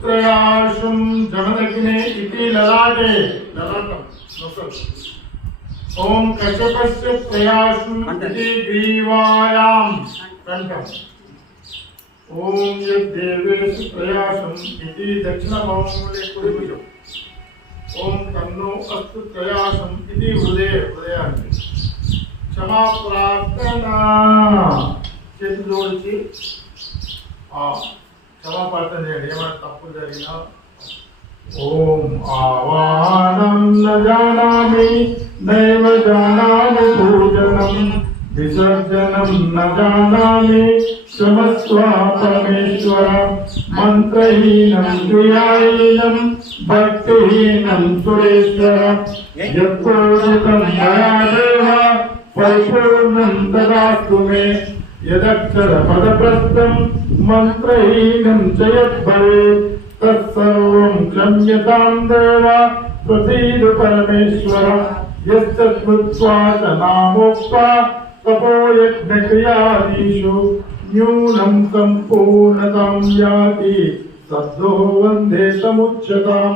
त्रयाशुं जमदग्ने इति ललाटे ललाटं नोकल ओम कश्यपस्य त्रयाशुं इति ग्रीवायां कंठम् ओम यद्देवेषु त्रयाशुं इति दक्षिणबाहुमूले कुडिभुजम् ओम तन्नो अस्तु त्रयाशुं इति हृदयाग्नि क्षमा प्रार्थना చేతులు జోడించి క్షమా ప్రార్థన చేయండి ఏమైనా తప్పు జరిగినా ఓం ఆవాహనం న జానామి నైవ జానామి పూజనం విసర్జనం న జానామి క్షమస్వ పరమేశ్వర మంత్రహీనం క్రియాహీనం భక్తిహీనం సురేశ్వర యత్పూజితం మయా దేవ పరిపూర్ణం దదాస్తు మే यदक्षर पदप्रस्थं मंत्रहीनं च यद्भवेत् तत्सर्वं क्षम्यतां देव प्रसीद परमेश्वर यस्तत्कृत्वा च नामोक्त्वा तपो यज्ञक्रियादिषु न्यूनं सम्पूर्णतां याति सद्यो वन्दे समुच्यतां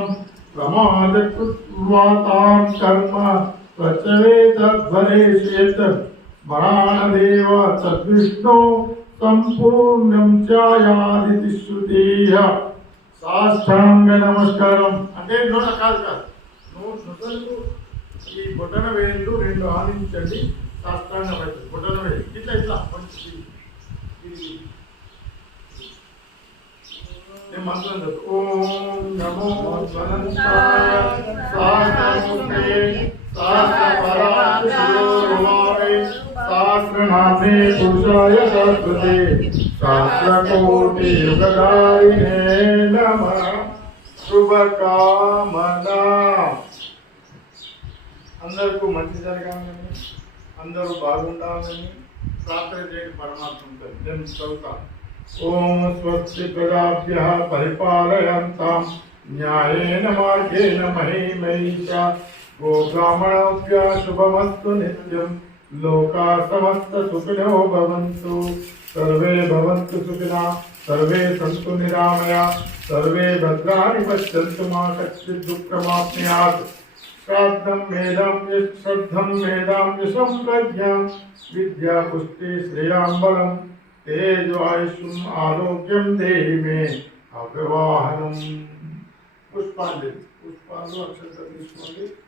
प्रमादकृत्वा तां कर्म प्रचवेतध्वरेष्येत् स्मराणदेव तद्विष्णु संपूर्णं ఛాయాదితి శ్రుతేయ సాష్టాంగ నమస్కారం అంటే నోట కాదు నొసలు ఈ బొటన వేళ్ళు రెండు ఆనించండి సాష్టాంగం అవుతుంది బొటన వేలు ఇట్లా మంచి మంత్రం ఓం నమో అనంతాయ సాష్టాంగే सहस्रनामे पुरुषाय सरस्वते सहस्रकोटि युगधारिणे नमः शुभकामना అందరికీ మంచి జరగాలని అందరూ బాగుండాలని ప్రార్థన చేయండి పరమాత్మతో నేను చదువుతాను ఓం స్వస్తి ప్రజాభ్యః పరిపాలయంతాం న్యాయేన మార్గేణ మహీమహీష गोब्राह्मणभ्य शुभमस्तु नित्यं लोका समस्त सुखिनो भवन्तु सर्वे भवन्तु सुखिनः सर्वे सन्तु निरामया सर्वे भद्राणि पश्यन्तु मा कश्चित् दुःखमाप्नुयात् श्राद्धं मेधं यश्रद्धं मेधां यशं प्रज्ञां विद्या पुष्टि श्रेयां बलं तेजोआयुष्यम् आरोग्यं देहि मे अव्यवाहनं पुष्पांजलि अक्षर